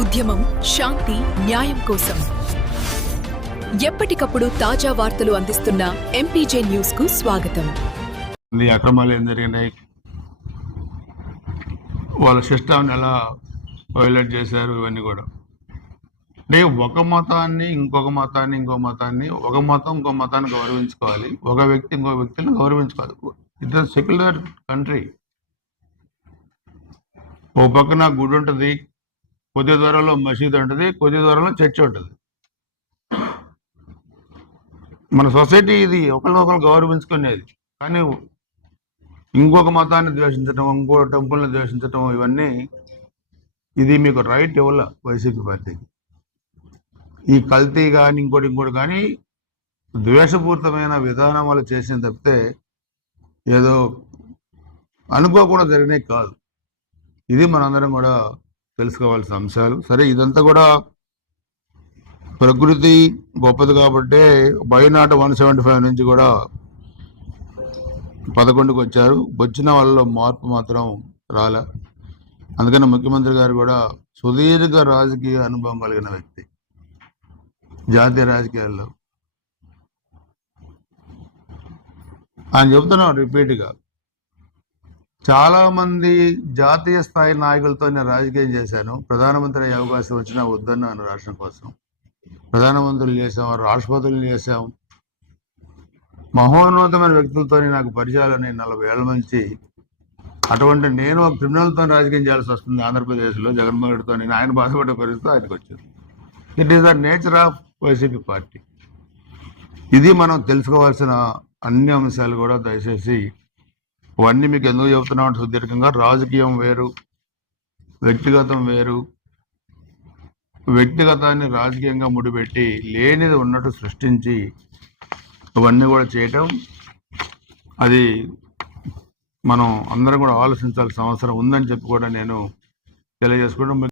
ఉద్యమం శాంతి న్యాయం కోసం ఎప్పటికప్పుడు తాజా వార్తలు అందిస్తున్న ఎంపీజే న్యూస్ కు స్వాగతం. ఈ అక్రమాలు ఏం జరిగినాయి, వాళ్ళ సిస్టమ్ని ఎలా వైలేట్ చేశారు, ఇవన్నీ కూడా అంటే ఒక మతాన్ని ఇంకొక మతాన్ని ఒక మతం ఇంకో మతాన్ని గౌరవించుకోవాలి, ఒక వ్యక్తి ఇంకో వ్యక్తిని గౌరవించుకోవాలి. It is secular country. ఓ పక్కన గుడి ఉంటుంది, కొద్ది దూరంలో మసీదు ఉంటుంది, కొద్ది దూరంలో చర్చ్ ఉంటుంది. మన సొసైటీ ఇది ఒకరినొకరు గౌరవించుకునేది. కానీ ఇంకొక మతాన్ని ద్వేషించడం, ఇంకో టెంపుల్ని ద్వేషించడం, ఇవన్నీ ఇది మీకు రైట్ ఇవ్వాల వైసీపీ పార్టీకి. ఈ కల్తీ కానీ ఇంకోటి కానీ ద్వేషపూరితమైన విధానాలు చేసిన తప్పితే ఏదో అనుకోకుండా జరిగినాయి కాదు. ఇది మనందరం కూడా తెలుసుకోవాల్సిన అంశాలు. సరే, ఇదంతా కూడా ప్రకృతి గొప్పది కాబట్టి బైనాట్ 175 నుంచి కూడా 11కి వచ్చారు. వచ్చిన వాళ్ళలో మార్పు మాత్రం రాలే. అందుకని ముఖ్యమంత్రి గారు కూడా సుదీర్ఘ రాజకీయ అనుభవం కలిగిన వ్యక్తి, జాతీయ రాజకీయాల్లో. ఆయన చెబుతున్నాడు రిపీట్గా, చాలా మంది జాతీయ స్థాయి నాయకులతో నేను రాజకీయం చేశాను, ప్రధానమంత్రి అయ్యే అవకాశం వచ్చినా వద్దన్నాను రాష్ట్రం కోసం. ప్రధానమంత్రులు చేశాం, రాష్ట్రపతులు చేశాం, మహోన్నతమైన వ్యక్తులతో నాకు పరిచయాలని 40 ఏళ్ల నుంచి. అటువంటి నేను ఒక క్రిమినల్తో రాజకీయం చేయాల్సి వస్తుంది ఆంధ్రప్రదేశ్లో జగన్మోహన్ రెడ్డితో. నేను ఆయన బాధపడే పరిస్థితి ఆయనకు వచ్చింది. It is the nature of YCP party. ఇది మనం తెలుసుకోవాల్సిన అన్ని అంశాలు కూడా. దయచేసి ఇవన్నీ మీకు ఎందుకు చెబుతున్నామంటే సుదీర్ఘంగా రాజకీయం వేరు, వ్యక్తిగతం వేరు. వ్యక్తిగతాన్ని రాజకీయంగా ముడిపెట్టి లేనిది ఉన్నట్టు సృష్టించి ఇవన్నీ కూడా చేయటం, అది మనం అందరం కూడా ఆలోచించాల్సిన అవసరం ఉందని చెప్పి కూడా నేను తెలియజేసుకుంటాం.